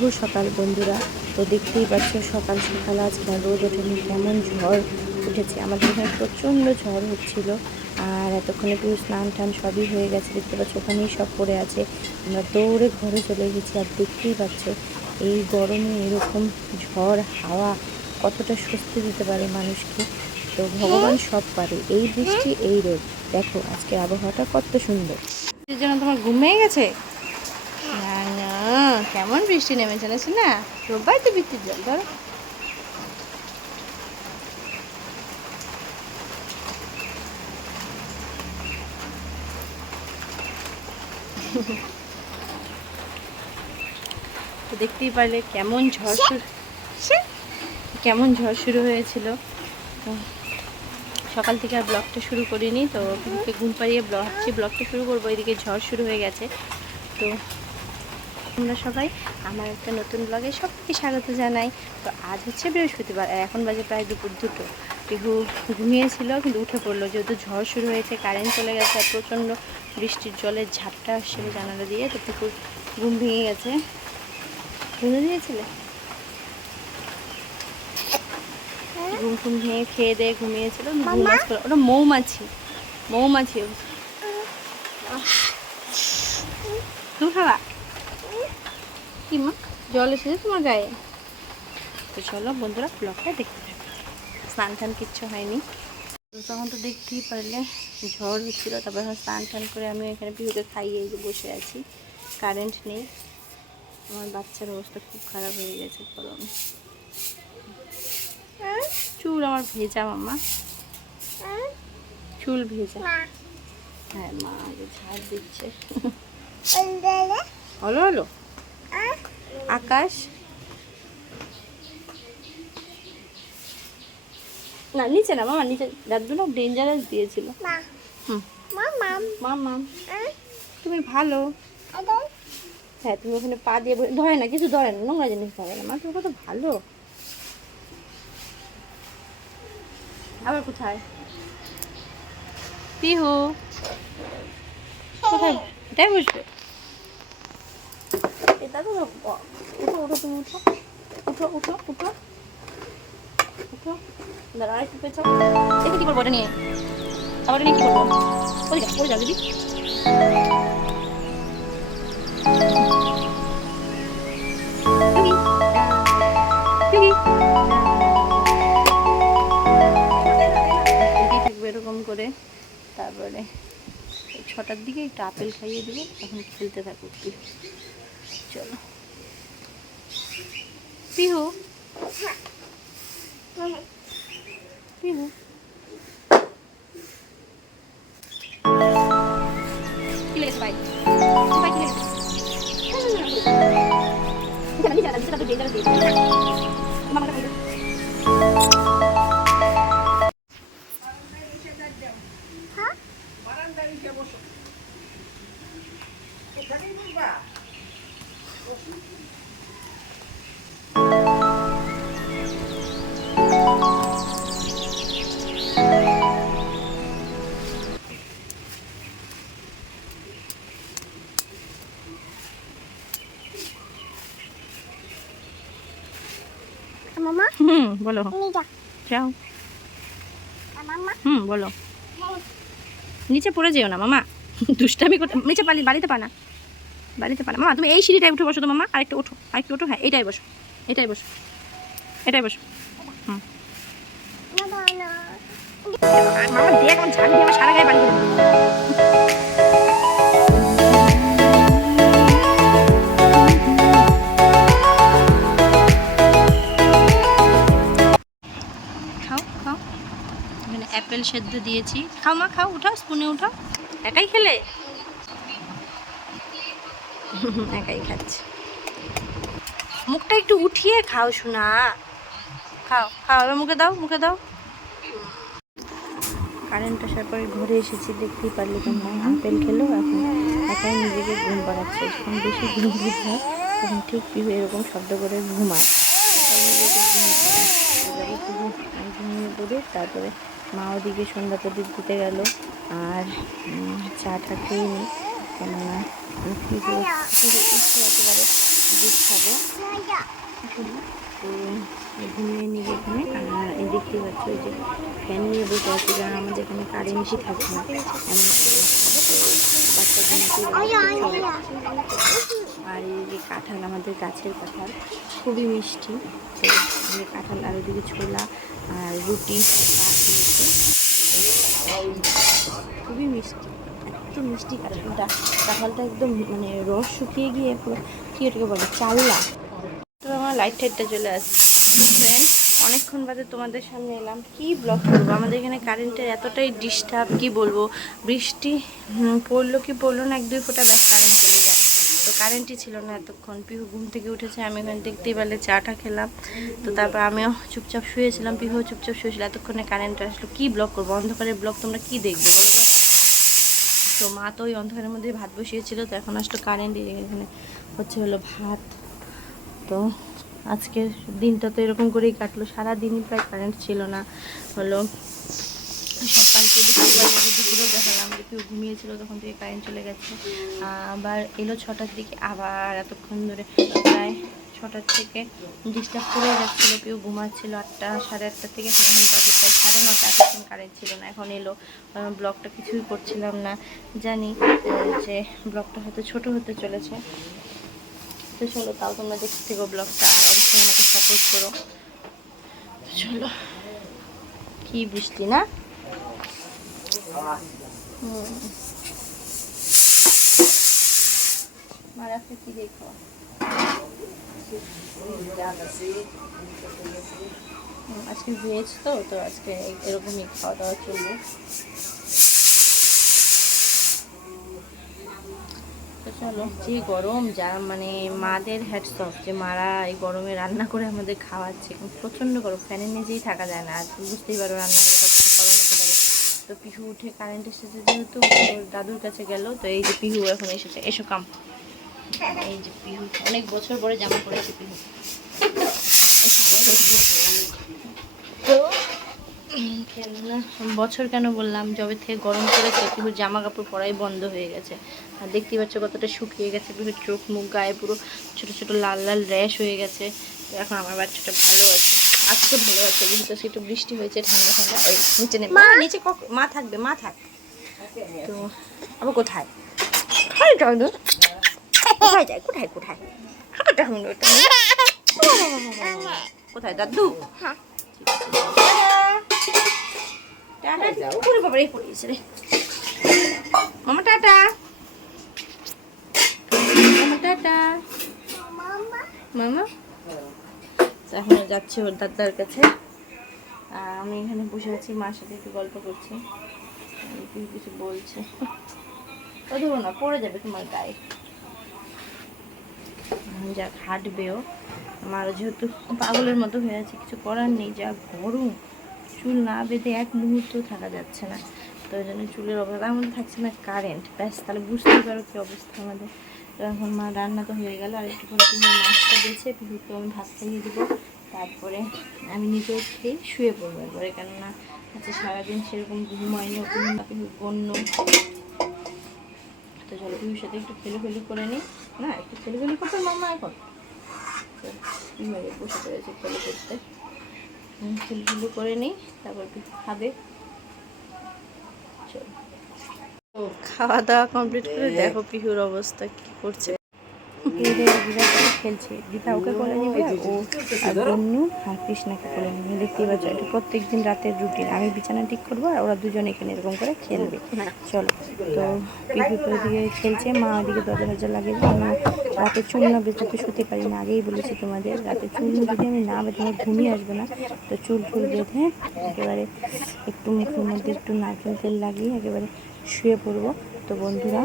শুভ সকাল বন্ধুরা। তো দেখতেই পাচ্ছ সকাল সকাল আজকে রোদ ওঠেনি, কেমন ঝড় উঠেছে। আমাদের এখানে প্রচণ্ড ঝড় হচ্ছিল। আর এতক্ষণে একটু স্নান টান সবই হয়ে গেছে, দেখতে পাচ্ছ ওখানেই সব পড়ে আছে। আমরা দৌড়ে ঘরে চলে গেছি। আর দেখতেই পাচ্ছ এই গরমে এরকম ঝড় হাওয়া কতটা স্বস্তি দিতে পারে মানুষকে। তো ভগবান সব পারে, এই বৃষ্টি এই রোদ। দেখো আজকে আবহাওয়াটা কত সুন্দর। যেন তোমার ঘুমিয়ে গেছে না না, কেমন বৃষ্টি নেমেছে না, রোববার তো বৃষ্টির জল ধরো। তো দেখতেই পারলে কেমন ঝড় শুরু হয়েছিল। সকাল থেকে আর ব্লগটা শুরু করিনি, তো ঘুম পাড়িয়ে ব্লগটা শুরু করবো। এদিকে ঝড় শুরু হয়ে গেছে। তো আমরা সবাই আমার একটা নতুন ব্লগে সবাইকে স্বাগত জানাই। তো আজ হচ্ছে বৃহস্পতিবার, আর এখন বাজে প্রায় দুপুর 2টো। পিহু ঘুমিয়েছিল কিন্তু উঠে পড়লো, যেহেতু ঝড় শুরু হয়েছে, কারেন্ট চলে গেছে, আর প্রচণ্ড বৃষ্টির জলের ঝাপটা আসছিল জানালা দিয়ে। তো পিহুর ঘুম ভেঙে গেছে। ঘুমিয়ে দিয়েছিলে? ঘুম টুম ভেঙে খেয়ে দিয়ে ঘুমিয়েছিল। ওটা মৌমাছি। তুমি খাবা কি মা? জল এসেছে তোমার গায়ে? তো চলো বন্ধুরা ব্লগটা দেখতে থাকো। স্নান টান কিচ্ছু হয়নি। তো তখন তো দেখতেই পারলে ঝড় হচ্ছিলো। তারপর স্নান টান করে আমি এখানে পিহুকে খাইয়ে বসে আছি। কারেন্ট নেই। আমার বাচ্চার অবস্থা খুব খারাপ হয়ে গেছে গরমে। চুল আমার ভেজা মামা, চুল ভেজা। হ্যাঁ মা আগে ঝাড় দিচ্ছে। হলো হলো আকাশ না, নিচে না মামা, নিচে দাদু না ডেঞ্জারাস দিয়েছিল। মাম তুমি ভালো। হ্যাঁ তুমি ওখানে পা দিয়ে ধরে না, কিছু ধরে না, নোংরা জিনিস ধরে না মা, তুমি কত ভালো। আবার কোথায় পিহু? কোথায়? এটাই বসবে। এটা তো উঠো উঠো, তুমি উঠো উঠো উঠো উঠো উঠো। দাঁড়া একটু পেছাও। দেখো কি করবো ওটা নিয়ে, আবার নিয়ে কি করবো? পড়ে যাও দিদি। থাকবে এরকম করে। তারপরে 6টার দিকে একটু আপেল খাইয়ে দেবো, তখন খেলতে থাকবো। চলো পিহু পিহু কি লেগেছে ভাই? ভাই কি লেগেছে? মামা বলো। যাও বলো। নিচে পড়ে যেও না মামা, দুষ্টামি করতে। নিচে বাড়িতে পানা মামা। তুমি এই সিঁড়িটায় উঠে বসো তো মামা, আরেকটু ওঠো। হ্যাঁ এটাই বসো। মামা দেখ আমার ঝাড়ু দিয়ে আমার সারা গায়ে বাড়ি দেবো। অ্যাপেল সেদ্ধ দিয়েছি, খাও মা খাও, উঠাও স্পুনে উঠাও। একাই খেলে? একাই খাচ্ছে। মুখটা একটু উঠিয়ে খাও শোনা, খাও এবার মুখে দাও। কারেন্ট আসার পরে ঘরে এসেছি, দেখতেই পারলি তোমরা। আপেল খেলো, এখন একাই নিজেকে ঘুম পাড়াচ্ছে। যখন বেশি ঘুম হয় তখন ঠিক পিহু এরকম শব্দ করে ঘুমায়। ঘুমিয়ে পড়ে তারপরে মা ওদিকে সন্ধ্যা প্রদীপ দিতে গেল। আর চা টা খেয়ে নিই, কেননা একেবারে দুধ খাবো। তো ঘুমিয়ে নিয়ে এখানে এই দেখতে পাচ্ছ ওই যে ফ্যান নিয়ে বসে আছে, কারণ আমাদের এখানে কারেন্টই থাকে না এমন করে। তো বাচ্চা ঘুমিয়ে আর এই যে কাঁঠাল, আমাদের গাছের কাঁঠাল খুবই মিষ্টি। তো এই কাঁঠাল আর ওদিকে ছোলা আর রুটি খুবই মিষ্টি, এত মিষ্টি কাঁঠালটা। কাঁঠালটা একদম মানে রস শুকিয়ে গিয়ে পুরো কী ওটাকে বলে চাল্লা। তো আমার লাইট টাইটটা চলে আসছে। ফ্রেন্ড, অনেকক্ষণ বাদে তোমাদের সামনে এলাম, কি ব্লগ করবো। আমাদের এখানে কারেন্টের এতটাই ডিস্টার্ব, কি বলবো। বৃষ্টি পড়লো কি পড়লো না, 1-2 ফোঁটা ব্যাস কারেন্ট চলে যায়। তো কারেন্টই ছিল না এতক্ষণ। পিহু ঘুম থেকে উঠেছে, আমি এখানে দেখতেই পারলে চাটা খেলাম। তো তারপর আমিও চুপচাপ শুয়েছিলাম, পিহুও চুপচাপ শুয়েছিল। এতক্ষণে কারেন্ট আসলো, কি ব্লগ করবো। অন্ধকারের ব্লগ তোমরা কি দেখবে বলো তো। তো মা তো ওই অন্ধকারের মধ্যে ভাত বসিয়েছিল, তো এখন আসলো কারেন্ট। এখানে হচ্ছে হলো ভাত। তো আজকের দিনটা তো এরকম করেই কাটলো, সারাদিনই প্রায় কারেন্ট ছিল না। হলো সকালকে দুপুরেও দেখালাম যে কেউ ঘুমিয়েছিল, তখন থেকে কারেন্ট চলে গেছে। আবার এলো 6টার দিকে, আবার এতক্ষণ ধরে প্রায় 6টার থেকে ডিস্টার্ব করে যাচ্ছিলো। কেউ ঘুমাচ্ছিল 8টা 8:30 থেকে, এখন বাজে প্রায় 9:30। এতক্ষণ কারেন্ট ছিল না, এখন এলো। ব্লগটা কিছুই করছিলাম না, জানি যে ব্লগটা হয়তো ছোট হতে চলেছে। তো চলো, তাও তোমরা দেখতে থেকো ব্লগটা, আর অবশ্যই আমাকে সাপোর্ট করো। চলো, কি বৃষ্টি না। মারাতে কি দেখো, আজকে ভেজ তো আজকে এরকমই খাওয়া দাওয়া চলবে। তো চলো, যে গরম, যা মানে মাদের হ্যাটস অফ, যে মারা এই গরমে রান্না করে আমাদের খাওয়াচ্ছে। প্রচণ্ড গরম, ফ্যানের নিচেই থাকা যায় না। আর বুঝতেই পারো রান্না করে কত গরম হতে পারে। তো পিহু উঠে কারেন্ট এসেছে যেহেতু, দাদুর কাছে গেল। তো এই যে পিহু এখন এসেছে, এসো কাম। এই যে পিহু, অনেক বছর পরে জামা পড়েছে পিহু। তো বছর কেন বললাম, যবে থেকে গরম পড়েছে পিহুর জামা কাপড় পরাই বন্ধ হয়ে গেছে। আর দেখতেই পাচ্ছ কতটা শুকিয়ে গেছে পিহুর চোখ মুখ, গায়ে পুরো ছোট ছোট লাল লাল র্যাশ হয়ে গেছে। তো এখন আমার বাচ্চাটা ভালো আছে, আজকে ভালো আছে, যেহেতু একটু বৃষ্টি হয়েছে, ঠান্ডা ঠান্ডা। ওই নিচে নেই, নিচে মা থাকবে, মা থাক। তো আবার কোথায় কোথায় যায়, কোথায় কোথায় কোথায় দাদু। মামা টাটা, মামা টাটা, মামা। এখন যাচ্ছে ওর দাদার কাছে। আর আমি এখানে বসে আছি, মার সাথে একটু গল্প করছি। কিছু বলছে, ও ধরো না, পড়ে যাবে তোমার গায়ে। যাক, হাঁটবেও। আমার যেহেতু পাগলের মতো হয়ে আছে, কিছু করার নেই, যা গরম। চুল না বেঁধে এক মুহূর্ত থাকা যাচ্ছে না। তো ওই জন্য চুলের অবস্থা, তার মধ্যে থাকছে না কারেন্ট, ব্যাস। তাহলে বুঝতেই পারো কী অবস্থা আমাদের। তো এখন মা রান্না তো হয়ে গেল, আর একটু পরে তুমি মাছটা দিয়েছে, পিহুকে আমি ভাত খাইয়ে দেবো। তারপরে আমি নিজেও খেয়ে শুয়ে পড়বো একবারে, কেননা আচ্ছা সারাদিন সেরকম ঘুম হয়নি, পিহু বন্য। তো চলো, পিহুর সাথে একটু ফেলু করে নিই না, একটু ফেলু করতে মামা এখন বসে পড়েছে ফেলু করতে। ফেলু করে নিই, তারপর পিহু খাবে। চলো, তো খাওয়া দাওয়া কমপ্লিট করে দেখো পিহুর অবস্থা কি করছে। খেলছে, দিদা ওকে কোলে নিবে, ও আর বন্যু আর কৃষ্ণাকে কোলে নিবে। দেখতেই পাচ্ছ, এটা প্রত্যেকদিন রাতের রুটিন। আমি বিছানা ঠিক করবো আর ওরা দুজনে এখানে এরকম করে খেলবে। চলো, তো পিহু তো ওইদিকে খেলছে, মা ওইদিকে দরজা লাগিয়ে। রাতে চুল না বেঁধে তো শুতে পারি না, আগেই বলেছি তোমাদের। রাতে চুল যদি আমি না বেঁধে আমার ঘুমিয়ে আসবে না। তো চুল বেঁধে একেবারে একটু মুখের মধ্যে একটু নারকেল তেল লাগিয়ে একেবারে শুয়ে পড়বো। তো বন্ধুরা,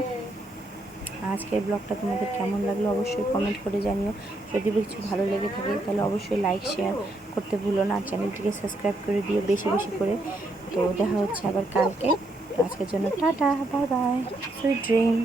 আজকের ব্লগটা তোমাদের কেমন লাগলো অবশ্যই কমেন্ট করে জানিও। যদি কিছু ভালো লেগে থাকে তাহলে অবশ্যই লাইক শেয়ার করতে ভুলো না, আর চ্যানেলটিকে সাবস্ক্রাইব করে দিও বেশি বেশি করে। তো দেখা হচ্ছে আবার কালকে। আজকের জন্য tata, bye bye, sweet dream.